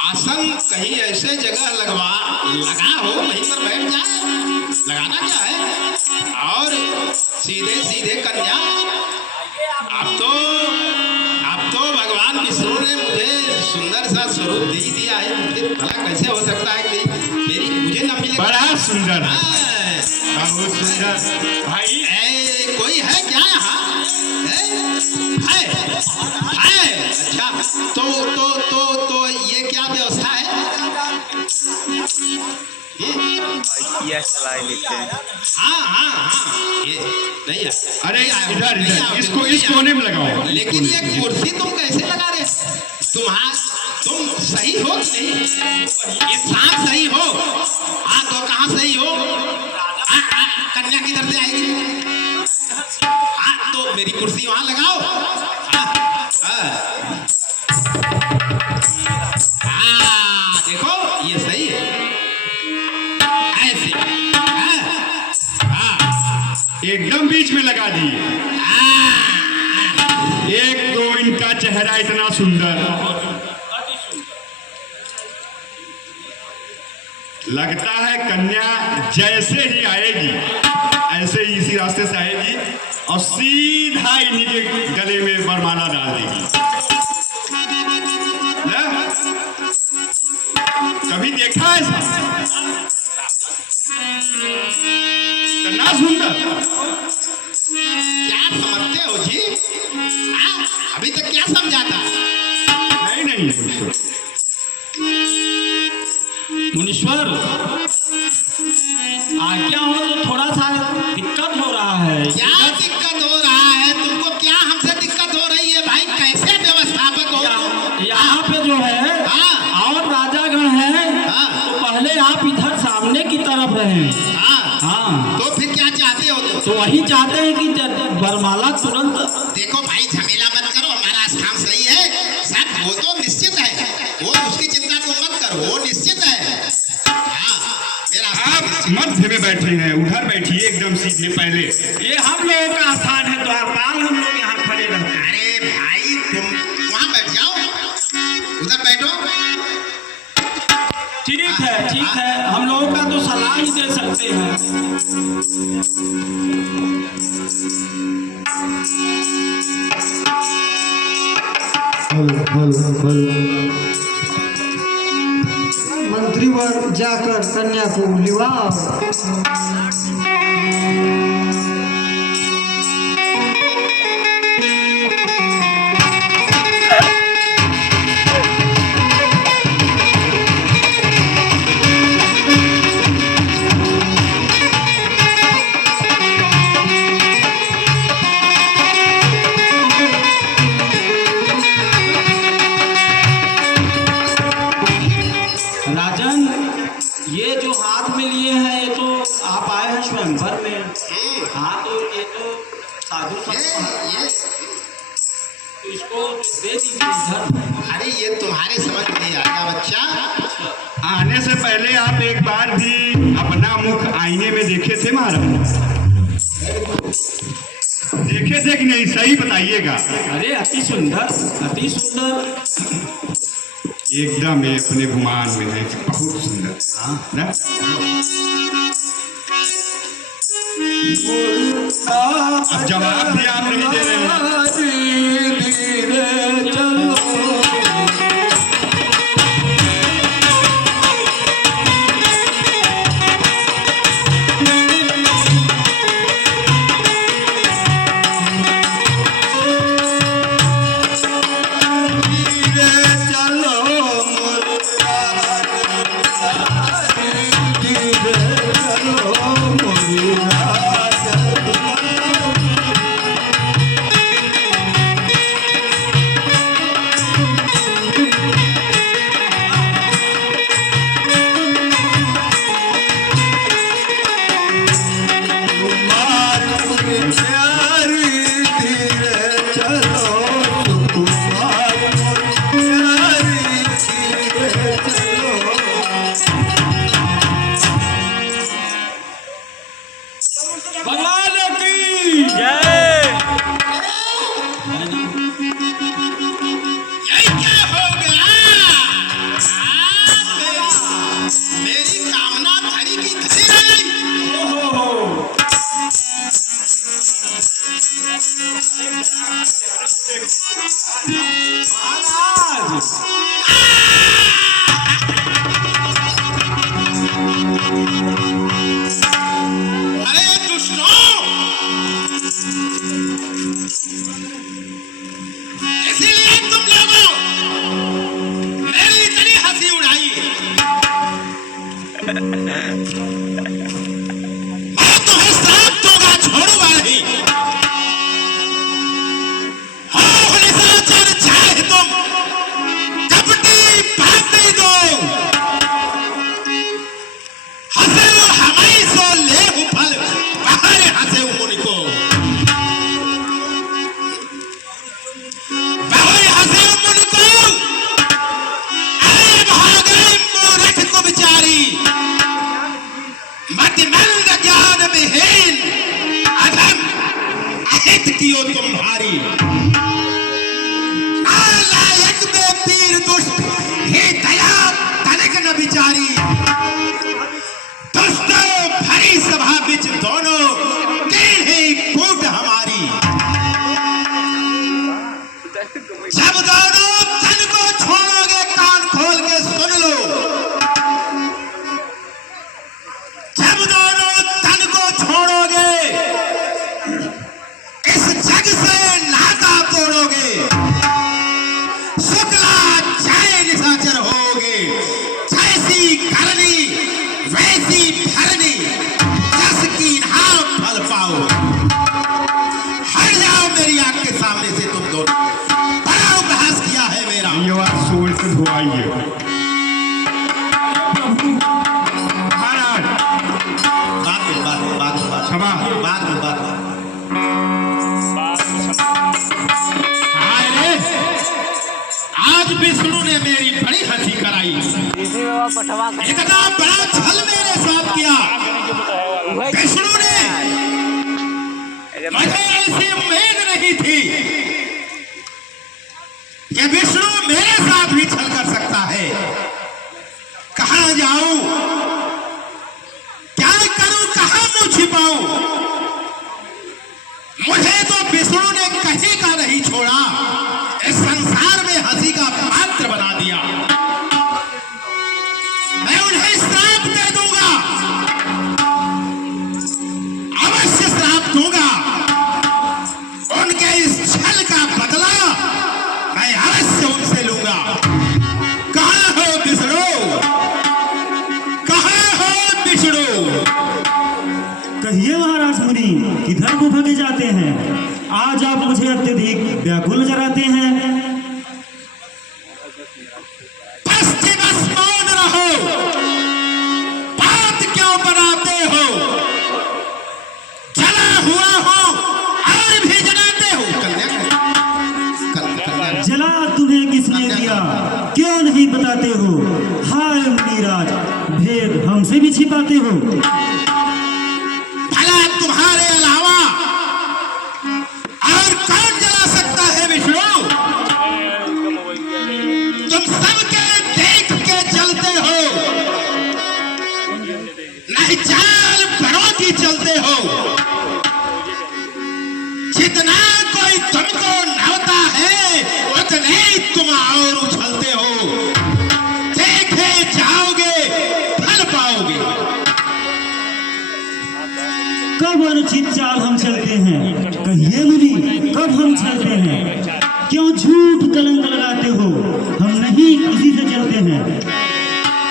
आसन कहीं ऐसे जगह लगा हो वहीं पर बैठ जाए, लगाना क्या है। और सीधे सीधे कन्या, अब तो भगवान विष्णु ने मुझे सुंदर सा स्वरूप दे दिया है, मुझे भला कैसे हो सकता है कि मुझे न मिले। बड़ा सुंदर है, बहुत सुंदर भाई। कोई है क्या यहाँ? है। अच्छा, तो ये क्या व्यवस्था है? ये चलाए लेते हैं। हाँ, ये नहीं है। अरे इधर इसको इस कोने में लगाओ। लेकिन ये कुर्सी तुम कैसे लगा रहे? तुम सही हो कि नहीं? ये सांप सही हो? हाँ, तो कहाँ सही हो? कन्या किधर से आएगी? हाँ, तो मेरी कुर्सी वहां लगाओ। देखो ये सही है, ऐसे। एकदम बीच में लगा दिए। एक तो इनका चेहरा इतना सुंदर, लगता है कन्या जैसे ही आएगी ऐसे ही इसी रास्ते से आएगी और सीधा इन्हीं के गले में वरमाला डाल देगी। कभी देखा है इतना सुंदर? क्या समझते हो जी? अभी तक क्या समझा था? नहीं मुनीश्वर, आज्ञा हो तो थोड़ा सा दिक्कत हो रहा है। क्या दिक्कत हो रहा है? तुमको क्या हमसे दिक्कत हो रही है भाई? कैसे व्यवस्थापक हो? यहाँ पे जो है और राजागण है, तो पहले आप इधर सामने की तरफ रहें। हाँ, तो फिर क्या चाहते हो? तो वही चाहते हैं कि वरमाला तुरंत। देखो भाई, झमेला मत करो, हमारा स्थान सही है सब, वो तो निश्चित है, वो उसकी चिंता तो मत करो, वो निश्चित है। आप मध्य में बैठे हैं, उधर बैठिए एकदम सीधे। पहले ये हम लोगों का स्थान है, द्वारपाल हम लोग यहाँ खड़े रहते हैं। अरे भाई, तुम वहाँ बैठ जाओ, उधर बैठो। ठीक है, हम लोगों का तो सलाह ही दे सकते हैं। मंत्रीवर जाकर कन्या को बुलवाओ। राजन, ये जो हाथ में लिए हैं, ये तो आप आए हैं स्वयंवर में। हाँ, तो ये तो साधु संत, तो इसको दे दीजिए इधर। अरे ये तुम्हारे समझ नहीं आता बच्चा। आने से पहले आप एक बार भी अपना मुख आईने में देखे थे महाराज? देखे थे कि नहीं? सही बताइएगा। अरे अति सुंदर, अति सुंदर। एकदम ये अपने गुमान में है, बहुत सुंदर। हाँ, अब जवाब भी आप नहीं दे रहे हैं। धोआइए। महाराज क्षमा। हाय रे, आज विष्णु ने मेरी बड़ी हंसी कराई। इतना बड़ा छल मेरे साथ किया विष्णु ने, मुझे ऐसी उम्मीद नहीं थी कि विष्णु मेरे साथ भी छल कर सकता है। कहां जाऊं, क्या करूं, कहां मुंह छिपाऊं? मुझे तो विष्णु ने कहीं का नहीं छोड़ा, इस संसार में हंसी का पात्र बना दिया। मैं उन्हें श्राप दे दूंगा, अवश्य श्राप दूंगा। उनके इस छल का बदला मैं अवश्य उनसे लूंगा। कहां हो विष्णु, कहां हो विष्णु? कहिए महाराज मुनि, किधर को भागे जाते हैं? आज आप मुझे अत्यधिक व्याकुल नजर आते हैं। बस जी बस मौन रहो, बात क्यों बनाते हो? जला हुआ हो और भी जलाते हो। कन्या जला तुम्हें किसने दिया, क्यों नहीं बताते हो? हाय मुनिराज, भेद हमसे भी छिपाते हो। भला तुम्हारे अलावा और कौन जला सकता है विष्णु? तुम सबके देख के चलते हो, नहीं चाल बड़ों की चलते हो। जितना कोई तुमको नौता है उतने ही तुम और उछलते हो। देखे जाओगे फल पाओगे। कब अनुचित चाल हम चलते हैं? कहिए मुनि, कब हम चलते हैं? क्यों झूठ कलंक लगाते हो? हम नहीं किसी से चलते हैं।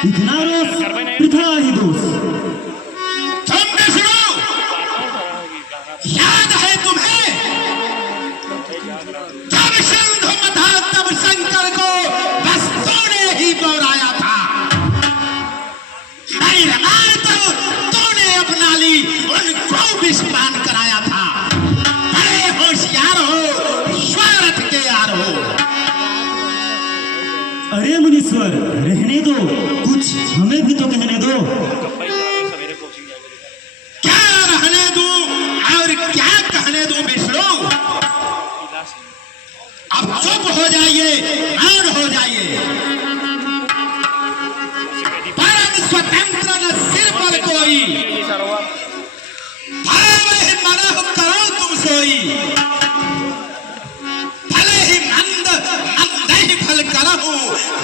इतना रोष, वृथा ही दोष। तुम विष्णु, याद है तुम्हें जब सिंधु मथा तब शंकर को बस तूने ही बौराया था। मेरी रमाई तो तूने अपना ली, उनको विषपान कराया था। बड़े होशियार हो, स्वार्थ के यार हो। अरे मुनीश्वर, रहने दो, कुछ हमें भी तो कहने दो। क्या रहने दूं और क्या कहने दूं विष्णु? अब चुप हो जाइए, मौन हो जाइए। परम स्वतंत्र न सिर पर कोई, भावे मनह करो तुम सोई। भले ही मंद मंद ही फल करहु,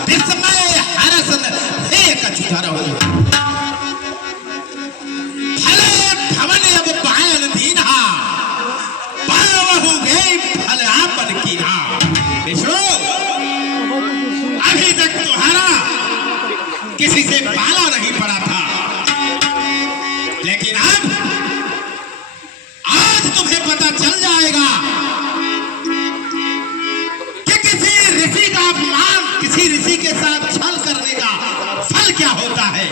विस्मय हरसन हे कछु धरहु। भले भवन अब पायन दीन्हा, पावहु गए फल आपन कीन्हा। विष्णु, अभी तक तुम्हारा किसी से पाला नहीं पड़ा था, लेकिन अब आज तुम्हें पता चल जाएगा कि किसी ऋषि का अपमान, किसी ऋषि के साथ छल करने का फल क्या होता है।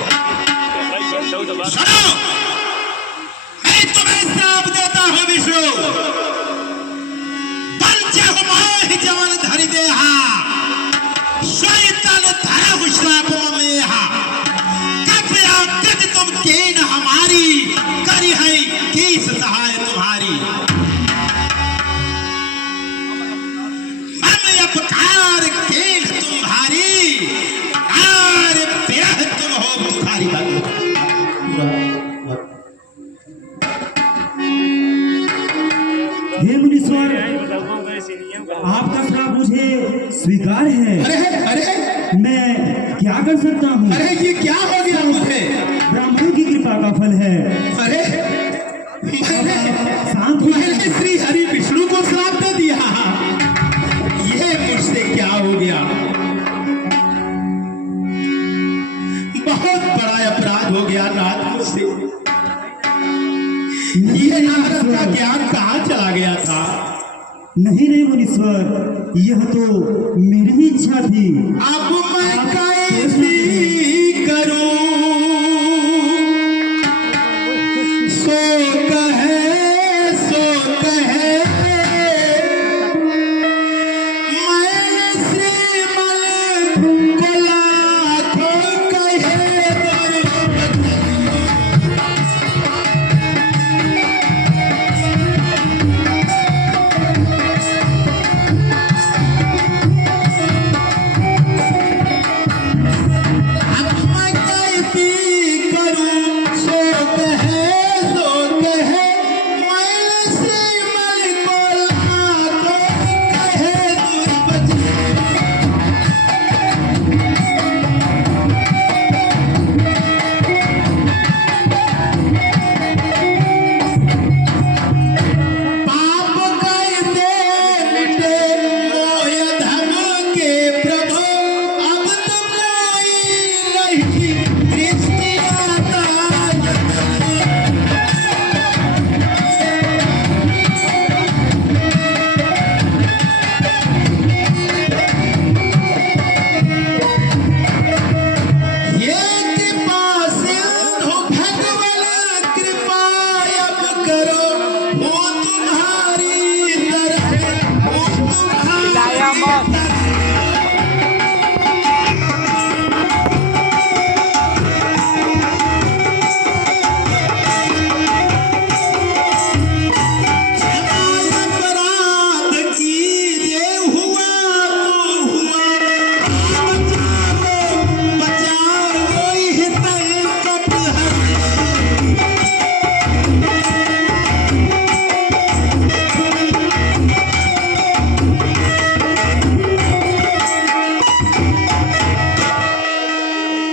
सुनो, मैं तुम्हें श्राप देता हूं विष्णु। पंचहु मोहि जवन धरि देहा, सोई तन धरहु श्राप ममेहा। कृपया कृत तुम कीन हमारी, करी है कीस सहाय तुम्हारी। मन अपकार कीन तुम्हारी, नार विरह तुम हो तुम्हारी। हे मुनीश्वर, आपका श्राप मुझे स्वीकार है। अरे मैं क्या कर सकता हूँ? अरे ये क्या हो गया मुझे? ब्राह्मणों की कृपा का फल है। अरे शांत हो मैंने श्री हरि विष्णु को श्राप दे दिया। ये मुझसे क्या हो गया? बहुत बड़ा अपराध हो गया नाथ मुझसे। ये नारद का ज्ञान कहाँ चला गया था? नहीं नहीं मुनीश्वर, यह तो मेरी ही इच्छा थी। अब मैं कैसी करूं, सो कहे मैंने श्रीमल को लाखों कहे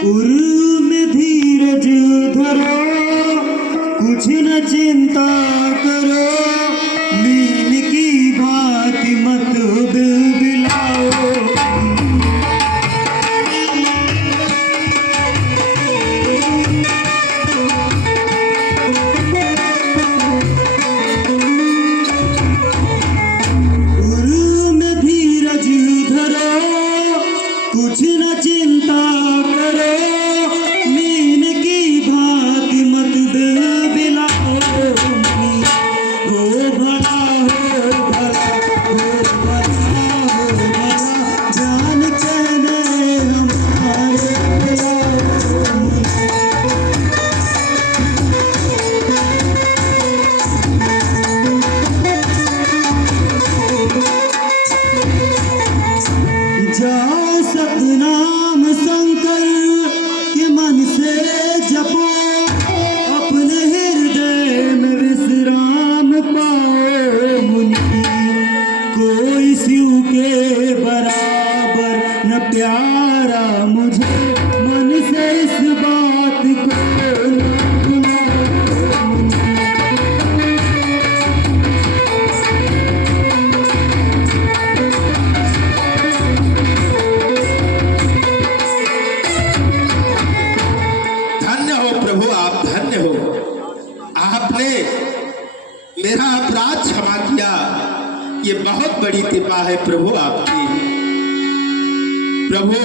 उर्र में धीरज धरो, कुछ न चिंता करो, नील की भांति मत बिलबिलाओ। उर्र में धीरज धरो, कुछ न चिंता करो, मीन की भांति मत बिलबिलाओ। हो भला हो भला हो भला हो भला, जान कहने हमारे बुलाओ। जाओ सतनाम शंकर के मन से जपो, अपने हृदय में विश्राम पाओ मुनि। कोई शिव के बराबर न प्यारा मुझे, मन से इस बात को न भुलाओ मुनि। धन्य हो प्रभु, आप धन्य हो। आपने मेरा अपराध क्षमा किया, ये बहुत बड़ी कृपा है प्रभु आपकी। प्रभु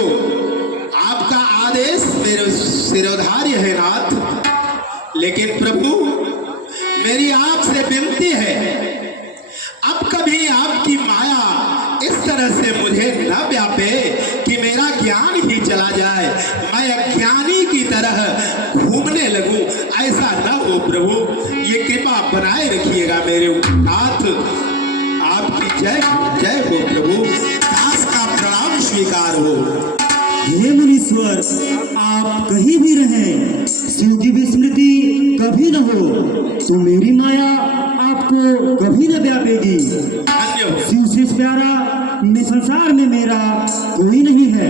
आपका आदेश मेरे सिरोधार्य है नाथ, लेकिन प्रभु मेरी आपसे विनती है, अब कभी आपकी माया इस तरह से मुझे न व्यापे कि मेरा ज्ञान ही चला जाए, मैं अज्ञानी की तरह घूमने लगूं, ऐसा न हो प्रभु। ये कृपा बनाए रखिएगा मेरे नाथ। आपकी जय जय हो प्रभु, दास का प्रणाम स्वीकार हो। हे मुनीश्वर, आप कहीं भी रहें, शिव की विस्मृति कभी न हो, तो मेरी माया आपको कभी न व्यापेगी। धन्य हो। शिव से प्यारा संसार में मेरा कोई नहीं है।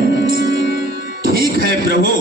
ठीक है प्रभु,